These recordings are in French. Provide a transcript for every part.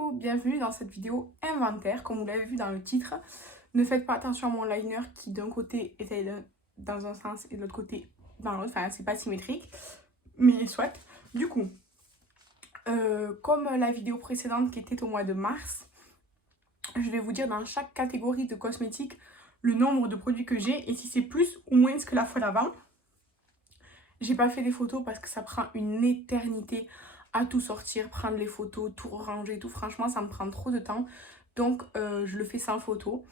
Coucou, bienvenue dans cette vidéo inventaire, comme vous l'avez vu dans le titre. Ne faites pas attention à mon liner qui d'un côté était dans un sens et de l'autre côté dans l'autre, enfin c'est pas symétrique, mais soit. Du coup, comme la vidéo précédente qui était au mois de mars, je vais vous dire dans chaque catégorie de cosmétiques le nombre de produits que j'ai et si c'est plus ou moins que la fois d'avant. J'ai pas fait des photos parce que ça prend une éternité à tout sortir, prendre les photos, tout ranger, tout. Franchement, ça me prend trop de temps. Donc, je le fais sans photo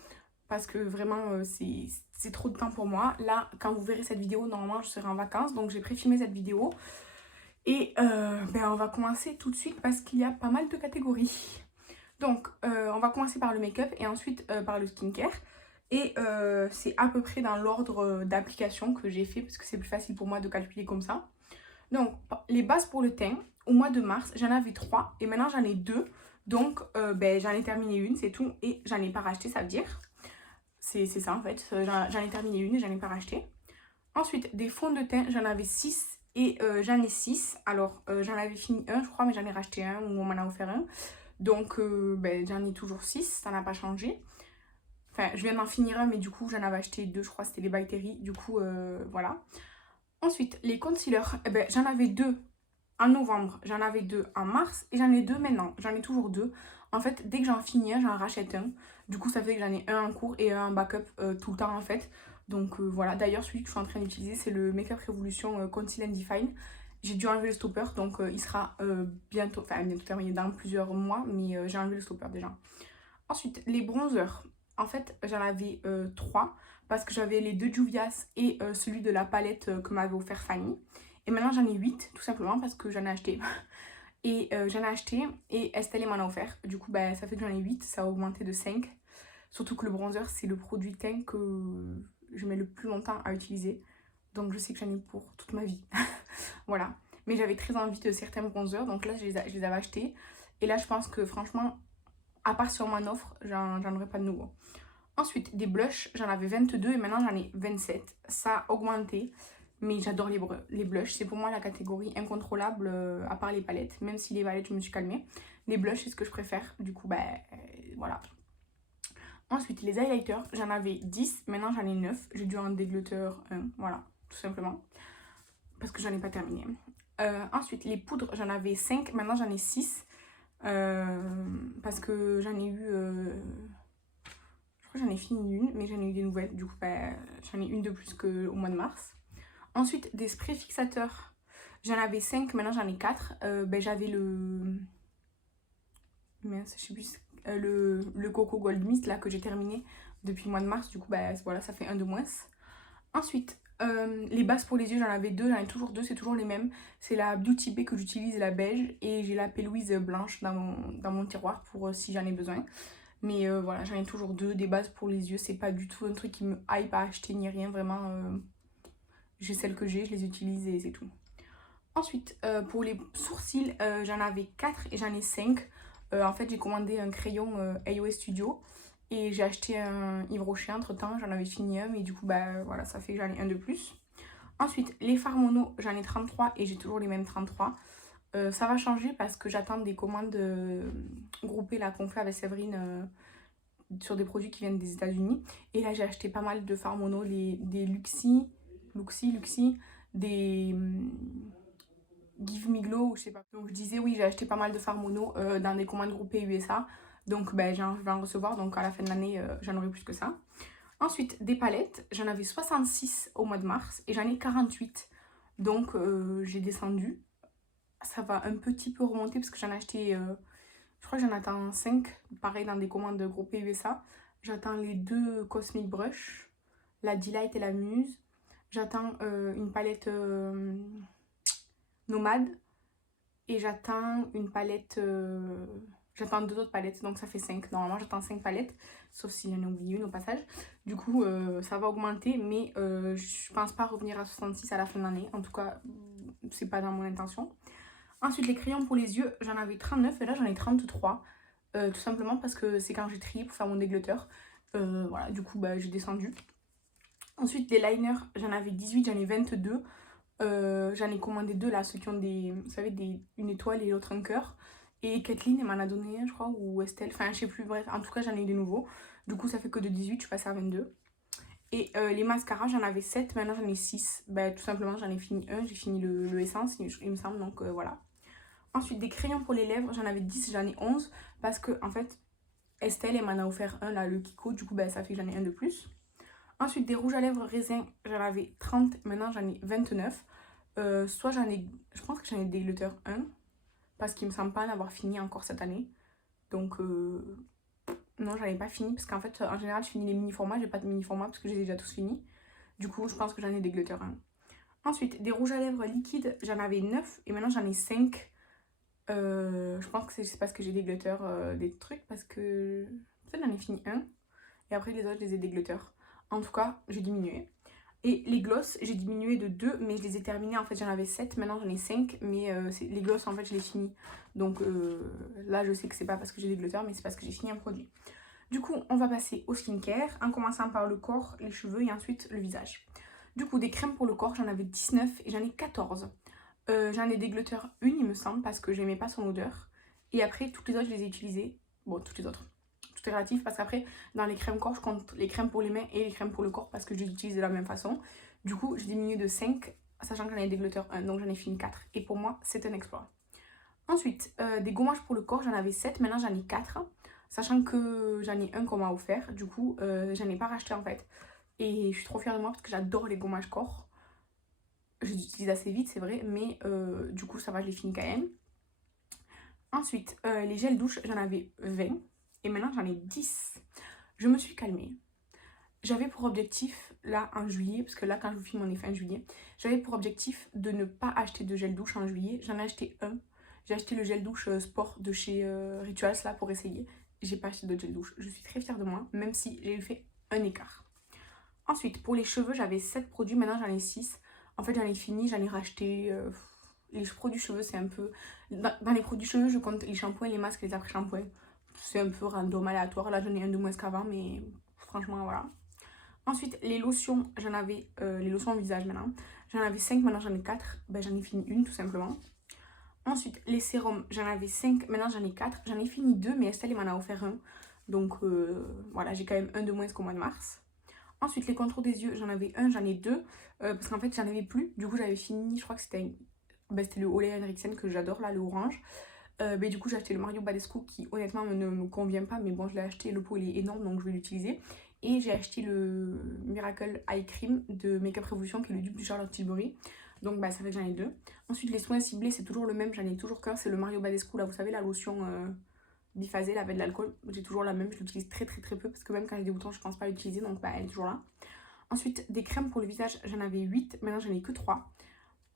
parce que vraiment, c'est trop de temps pour moi. Là, quand vous verrez cette vidéo, normalement, je serai en vacances. Donc, j'ai pré-filmé cette vidéo. Et on va commencer tout de suite parce qu'il y a pas mal de catégories. Donc, on va commencer par le make-up et ensuite par le skincare. Et c'est à peu près dans l'ordre d'application que j'ai fait parce que c'est plus facile pour moi de calculer comme ça. Donc, les bases pour le teint, au mois de mars, j'en avais 3 et maintenant j'en ai 2. Donc, j'en ai terminé une, c'est tout. Et j'en ai pas racheté, ça veut dire. C'est ça en fait. J'en ai terminé une et j'en ai pas racheté. Ensuite, des fonds de teint, j'en avais 6 et j'en ai 6. Alors, j'en avais fini un, je crois, mais j'en ai racheté un ou on m'en a offert un. Donc, j'en ai toujours 6, ça n'a pas changé. Enfin, je viens d'en finir un, mais du coup, j'en avais acheté 2, je crois, c'était les By Terry. Du coup, voilà. Ensuite, les concealers, j'en avais 2 en novembre, j'en avais 2 en mars et j'en ai 2 maintenant. J'en ai toujours 2. En fait, dès que j'en finis un, j'en rachète un. Du coup, ça fait que j'en ai un en cours et un en backup tout le temps en fait. Donc voilà, d'ailleurs, celui que je suis en train d'utiliser, c'est le Makeup Revolution Conceal and Define. J'ai dû enlever le stopper, donc il sera bientôt terminé dans plusieurs mois, mais j'ai enlevé le stopper déjà. Ensuite, les bronzers. En fait, j'en avais 3 parce que j'avais les 2 Juvia's et celui de la palette que m'avait offert Fanny. Et maintenant, j'en ai 8 tout simplement parce que j'en ai acheté. Et j'en ai acheté et Estelle m'en a offert. Du coup, ça fait que j'en ai 8, ça a augmenté de 5. Surtout que le bronzer, c'est le produit teint que je mets le plus longtemps à utiliser. Donc, je sais que j'en ai pour toute ma vie. Voilà. Mais j'avais très envie de certains bronzers, donc là, je les avais achetés. Et là, je pense que franchement, à part sur mon offre, j'en aurais pas de nouveau. Ensuite, des blushs, j'en avais 22 et maintenant j'en ai 27. Ça a augmenté, mais j'adore les blushs. C'est pour moi la catégorie incontrôlable, à part les palettes. Même si les palettes, je me suis calmée. Les blushs, c'est ce que je préfère. Du coup, voilà. Ensuite, les highlighters, j'en avais 10, maintenant j'en ai 9. J'ai dû en déglutter 1, voilà, tout simplement. Parce que j'en ai pas terminé. Ensuite, les poudres, j'en avais 5, maintenant j'en ai 6. Parce que j'en ai eu... je crois que j'en ai fini une, mais j'en ai eu des nouvelles. Du coup, j'en ai une de plus qu'au mois de mars. Ensuite, des sprays fixateurs. J'en avais 5, maintenant j'en ai 4. J'avais le... Mince, je sais plus... le Coco Gold Mist là que j'ai terminé depuis le mois de mars. Du coup, voilà, ça fait un de moins. Ensuite, les bases pour les yeux, j'en avais 2, j'en ai toujours 2, c'est toujours les mêmes. C'est la Beauty Bay que j'utilise, la beige, et j'ai la P-Louise blanche dans mon tiroir pour si j'en ai besoin. Mais voilà, j'en ai toujours 2, des bases pour les yeux, c'est pas du tout un truc qui me hype à acheter ni rien, vraiment. J'ai celles que j'ai, je les utilise et c'est tout. Ensuite, pour les sourcils, j'en avais 4 et j'en ai 5. En fait, j'ai commandé un crayon AOS Studio. Et j'ai acheté un Yves Rocher entre temps, j'en avais fini un, mais du coup, voilà, ça fait que j'en ai un de plus. Ensuite, les fards mono, j'en ai 33 et j'ai toujours les mêmes 33. Ça va changer parce que j'attends des commandes groupées là qu'on fait avec Séverine sur des produits qui viennent des États-Unis. Et là, j'ai acheté pas mal de fards mono, des Luxie, des Give Me Glow, je sais pas. Donc je disais oui, j'ai acheté pas mal de fards mono dans des commandes groupées USA. Donc je vais en recevoir, donc à la fin de l'année, j'en aurai plus que ça. Ensuite, des palettes, j'en avais 66 au mois de mars et j'en ai 48. Donc j'ai descendu. Ça va un petit peu remonter parce que j'en ai acheté, je crois que j'en attends 5, pareil dans des commandes groupées USA. J'attends les 2 Cosmic Brush, la Delight et la Muse. J'attends une palette Nomade et j'attends une palette... J'attends 2 autres palettes, donc ça fait 5. Normalement, j'attends 5 palettes, sauf si j'en ai oublié une au passage. Du coup, ça va augmenter, mais je pense pas revenir à 66 à la fin de l'année. En tout cas, c'est pas dans mon intention. Ensuite, les crayons pour les yeux, j'en avais 39 et là, j'en ai 33. Tout simplement parce que c'est quand j'ai trié pour faire mon dégluteur. Voilà, du coup, j'ai descendu. Ensuite, les liners, j'en avais 18, j'en ai 22. J'en ai commandé 2 là, ceux qui ont des, vous savez, une étoile et l'autre un cœur. Et Kathleen, elle m'en a donné un, je crois, ou Estelle, enfin, je sais plus, bref, en tout cas, j'en ai eu des nouveaux. Du coup, ça fait que de 18, je suis passée à 22. Et les mascaras, j'en avais 7, maintenant j'en ai 6. Bah, tout simplement, j'en ai fini un, j'ai fini le Essence, il me semble, donc voilà. Ensuite, des crayons pour les lèvres, j'en avais 10, j'en ai 11, parce que, en fait, Estelle, elle m'en a offert un, là, le Kiko, du coup, bah, ça fait que j'en ai un de plus. Ensuite, des rouges à lèvres raisin, j'en avais 30, maintenant j'en ai 29. Soit j'en ai, je pense que j'en ai des glitters 1, parce qu'il me semble pas en avoir fini encore cette année. Donc, non, j'en ai pas fini, parce qu'en fait, en général, je finis les mini-formats, j'ai pas de mini-formats, parce que j'ai déjà tous finis. Du coup, je pense que j'en ai des glitters 1. Ensuite, des rouges à lèvres liquides, j'en avais 9, et maintenant j'en ai 5. Je pense que c'est parce que j'ai des glitters, des trucs, parce que en fait, j'en ai fini un. Et après, les autres, je les ai des glitters. En tout cas, j'ai diminué. Et les glosses, j'ai diminué de 2, mais je les ai terminés. En fait, j'en avais 7, maintenant j'en ai 5. Mais les glosses, en fait, je les finis. Donc là, je sais que c'est pas parce que j'ai des glitters, mais c'est parce que j'ai fini un produit. Du coup, on va passer au skincare, en commençant par le corps, les cheveux et ensuite le visage. Du coup, des crèmes pour le corps, j'en avais 19 et j'en ai 14. J'en ai des glitters une, il me semble, parce que j'aimais pas son odeur. Et après, toutes les autres, je les ai utilisées. Bon, toutes les autres. Tout est relatif parce qu'après, dans les crèmes corps, je compte les crèmes pour les mains et les crèmes pour le corps parce que je les utilise de la même façon. Du coup, j'ai diminué de 5, sachant que j'en ai des glitters 1, donc j'en ai fini 4. Et pour moi, c'est un exploit. Ensuite, des gommages pour le corps, j'en avais 7, maintenant j'en ai 4. Sachant que j'en ai un qu'on m'a offert, du coup, j'en ai pas racheté en fait. Et je suis trop fière de moi parce que j'adore les gommages corps. Je les utilise assez vite, c'est vrai, mais du coup, ça va, je les finis quand même. Ensuite, les gels douche, j'en avais 20 et maintenant j'en ai 10. Je me suis calmée. J'avais pour objectif, là en juillet, parce que là quand je vous filme on est fin juillet, j'avais pour objectif de ne pas acheter de gel douche en juillet. J'en ai acheté un. J'ai acheté le gel douche sport de chez Rituals là pour essayer. J'ai pas acheté de gel douche. Je suis très fière de moi, même si j'ai fait un écart. Ensuite, pour les cheveux, j'avais 7 produits, maintenant j'en ai 6. En fait, j'en ai fini, j'en ai racheté. Les produits cheveux, c'est un peu. Dans les produits cheveux, je compte les shampoings, les masques, les après-shampoings. C'est un peu random, aléatoire. Là, j'en ai un de moins qu'avant, mais franchement, voilà. Ensuite, les lotions, j'en avais. Les lotions au visage maintenant. J'en avais 5, maintenant j'en ai 4. Ben, j'en ai fini une, tout simplement. Ensuite, les sérums, j'en avais 5, maintenant j'en ai 4. J'en ai fini 2, mais Estelle, il m'en a offert un. Donc, voilà, j'ai quand même un de moins qu'au mois de mars. Ensuite, les contours des yeux, j'en avais un, j'en ai deux. Parce qu'en fait, j'en avais plus. Du coup, j'avais fini, je crois que c'était le Olay Henriksen que j'adore, là, le orange. Mais du coup, j'ai acheté le Mario Badescu qui, honnêtement, ne me convient pas. Mais bon, je l'ai acheté, le pot, il est énorme, donc je vais l'utiliser. Et j'ai acheté le Miracle Eye Cream de Makeup Revolution, qui est le dupe du Charlotte Tilbury. Donc, bah, ça fait que j'en ai deux. Ensuite, les soins ciblés, c'est toujours le même, j'en ai toujours qu'un. C'est le Mario Badescu, là, vous savez, la lotion biphasée, là, avec de l'alcool. J'ai toujours la même, je l'utilise très peu. Parce que même quand j'ai des boutons, je pense pas l'utiliser. Donc, bah, elle est toujours là. Ensuite, des crèmes pour le visage, j'en avais 8, maintenant j'en ai que 3.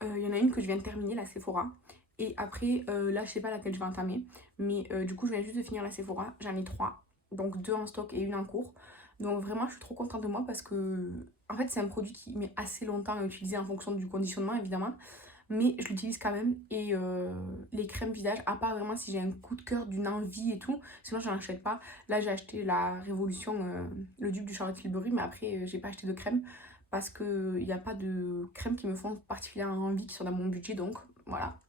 Il y en a une que je viens de terminer, la Sephora. Et après, là, je sais pas laquelle je vais entamer. Mais du coup, je viens juste de finir la Sephora. J'en ai 3. Donc 2 en stock et une en cours. Donc vraiment, je suis trop contente de moi parce que, en fait, c'est un produit qui met assez longtemps à utiliser en fonction du conditionnement, évidemment. Mais je l'utilise quand même. Et les crèmes visage, à part vraiment si j'ai un coup de cœur d'une envie et tout, sinon je n'en achète pas. Là, j'ai acheté la Révolution, le dupe du Charlotte Tilbury, mais après, j'ai pas acheté de crème parce qu'il n'y a pas de crème qui me font particulièrement envie, qui sont dans mon budget, donc voilà.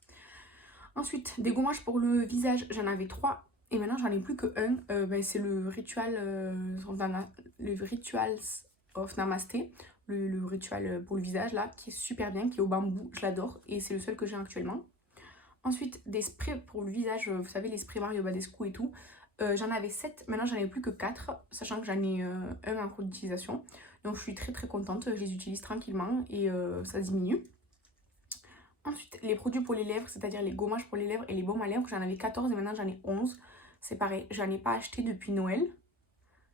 Ensuite, des gommages pour le visage, j'en avais 3 et maintenant j'en ai plus que un. C'est le Rituals of Namasté, le rituel pour le visage là, qui est super bien, qui est au bambou, je l'adore et c'est le seul que j'ai actuellement. Ensuite, des sprays pour le visage, vous savez, les sprays Mario Badescu et tout. J'en avais 7, maintenant j'en ai plus que 4, sachant que j'en ai un en cours d'utilisation. Donc je suis très contente, je les utilise tranquillement et ça diminue. Ensuite, les produits pour les lèvres, c'est-à-dire les gommages pour les lèvres et les baumes à lèvres, j'en avais 14 et maintenant j'en ai 11. C'est pareil, j'en ai pas acheté depuis Noël.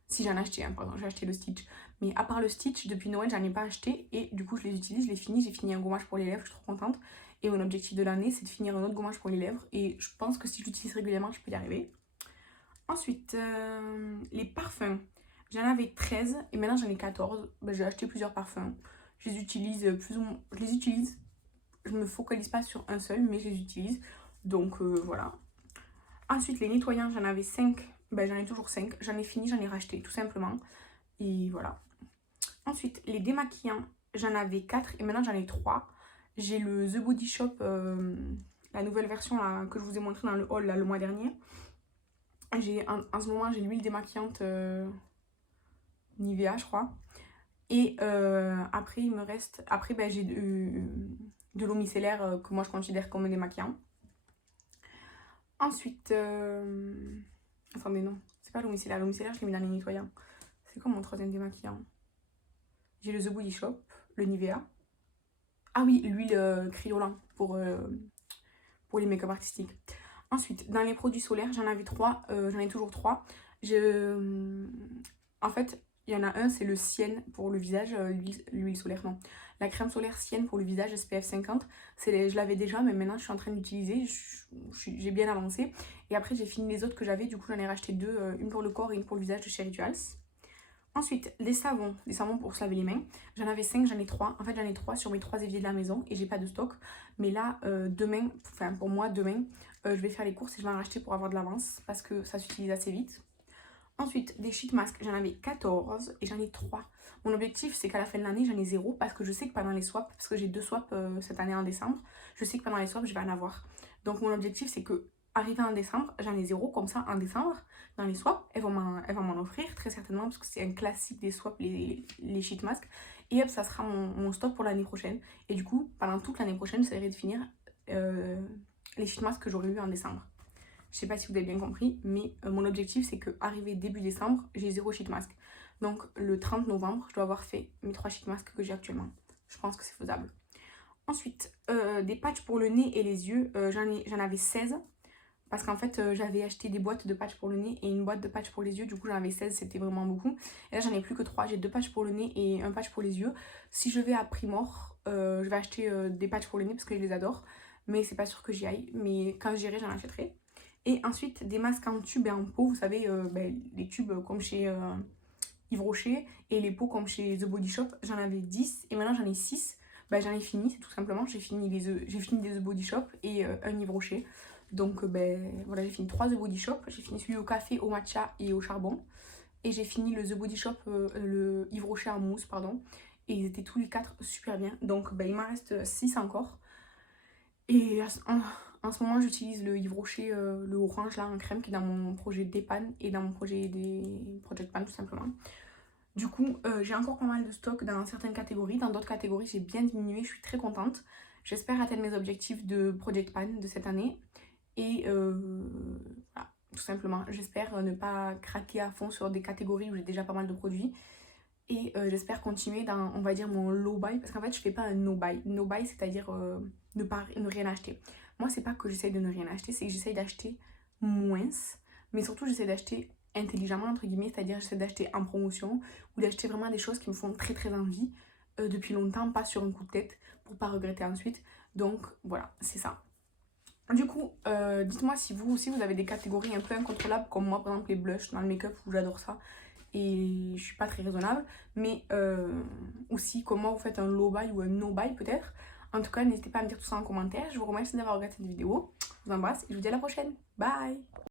Si j'en ai acheté un, pardon, j'ai acheté le Stitch. Mais à part le Stitch, depuis Noël, j'en ai pas acheté. Et du coup, je les utilise, je les finis. J'ai fini un gommage pour les lèvres, je suis trop contente. Et mon objectif de l'année, c'est de finir un autre gommage pour les lèvres. Et je pense que si je l'utilise régulièrement, je peux y arriver. Ensuite, les parfums. J'en avais 13 et maintenant j'en ai 14. Ben, j'ai acheté plusieurs parfums. Je les utilise plus ou moins. Je les utilise. Je me focalise pas sur un seul, mais je les utilise. Donc voilà. Ensuite, les nettoyants, j'en avais 5. Ben, j'en ai toujours 5. J'en ai fini, j'en ai racheté, tout simplement. Et voilà. Ensuite, les démaquillants, j'en avais 4 et maintenant j'en ai 3. J'ai le The Body Shop la nouvelle version là, que je vous ai montré dans le haul là, le mois dernier. En ce moment, j'ai l'huile démaquillante Nivea, je crois. Et après, il me reste... Après, ben, j'ai de l'eau micellaire que moi, je considère comme démaquillant. Ensuite... Attendez, non. C'est pas l'eau micellaire. L'eau micellaire, je l'ai mis dans les nettoyants. C'est quoi mon troisième démaquillant? J'ai le The Body Shop, le Nivea. Ah oui, l'huile criolant pour les make-up artistiques. Ensuite, dans les produits solaires, j'en avais 3. J'en ai toujours 3. En fait, il y en a un, c'est le Sienne pour le visage. L'huile solaire, non. La crème solaire Sienne pour le visage SPF 50. Je l'avais déjà, mais maintenant, je suis en train d'utiliser. J'ai bien avancé. Et après, j'ai fini les autres que j'avais. Du coup, j'en ai racheté 2. Une pour le corps et une pour le visage de chez Rituals. Ensuite, les savons pour se laver les mains. J'en avais 5, j'en ai 3. En fait, j'en ai 3 sur mes 3 éviers de la maison et j'ai pas de stock. Mais là, demain, enfin pour moi, demain, je vais faire les courses et je vais en racheter pour avoir de l'avance parce que ça s'utilise assez vite. Ensuite, des sheet masks, j'en avais 14 et j'en ai 3. Mon objectif, c'est qu'à la fin de l'année, j'en ai 0 parce que je sais que pendant les swaps, parce que j'ai 2 swaps cette année en décembre, je sais que pendant les swaps, je vais en avoir. Donc, mon objectif, c'est que arrivé en décembre, j'en ai 0. Comme ça, en décembre, dans les swaps, elles vont m'en offrir très certainement parce que c'est un classique des swaps, les sheet masks. Et hop, ça sera mon stock pour l'année prochaine. Et du coup, pendant toute l'année prochaine, j'essaierai de finir les sheet masks que j'aurais eu en décembre. Je sais pas si vous avez bien compris, mais mon objectif, c'est que arrivé début décembre, j'ai 0 sheet mask. Donc, le 30 novembre, je dois avoir fait mes 3 sheet masks que j'ai actuellement. Je pense que c'est faisable. Ensuite, des patchs pour le nez et les yeux. J'en avais 16. Parce qu'en fait, j'avais acheté des boîtes de patchs pour le nez et une boîte de patchs pour les yeux. Du coup, j'en avais 16, c'était vraiment beaucoup. Et là, j'en ai plus que 3. J'ai 2 patchs pour le nez et un patch pour les yeux. Si je vais à Primor, je vais acheter des patchs pour le nez parce que je les adore. Mais c'est pas sûr que j'y aille. Mais quand j'irai, j'en achèterai. Et ensuite, des masques en tube et en pot. Vous savez, les tubes comme chez Yves Rocher et les pots comme chez The Body Shop. J'en avais 10 et maintenant j'en ai 6. J'en ai fini, c'est tout simplement. J'ai fini des The Body Shop et un Yves Rocher. Donc voilà, j'ai fini 3 The Body Shop. J'ai fini celui au café, au matcha et au charbon. Et j'ai fini le The Body Shop, le Yves Rocher en mousse, pardon. Et ils étaient tous les 4 super bien. Donc il m'en reste 6 encore. Et en ce moment, j'utilise le Yves Rocher, le orange là en crème qui est dans mon projet d'Epan et dans mon projet des Project Pan tout simplement. Du coup, j'ai encore pas mal de stock dans certaines catégories. Dans d'autres catégories, j'ai bien diminué. Je suis très contente. J'espère atteindre mes objectifs de Project Pan de cette année. Et voilà, tout simplement, j'espère ne pas craquer à fond sur des catégories où j'ai déjà pas mal de produits. Et j'espère continuer dans, on va dire, mon low buy. Parce qu'en fait, je fais pas un no buy. No buy, c'est-à-dire ne rien acheter. Moi, c'est pas que j'essaye de ne rien acheter, c'est que j'essaye d'acheter moins. Mais surtout, j'essaie d'acheter intelligemment, entre guillemets. C'est-à-dire, j'essaie d'acheter en promotion ou d'acheter vraiment des choses qui me font très très envie depuis longtemps, pas sur un coup de tête pour pas regretter ensuite. Donc, voilà, c'est ça. Du coup, dites-moi si vous aussi vous avez des catégories un peu incontrôlables comme moi, par exemple les blushs dans le make-up où j'adore ça et je suis pas très raisonnable, mais aussi comment vous faites un low buy ou un no buy peut-être. En tout cas, n'hésitez pas à me dire tout ça en commentaire. Je vous remercie d'avoir regardé cette vidéo. Je vous embrasse et je vous dis à la prochaine. Bye!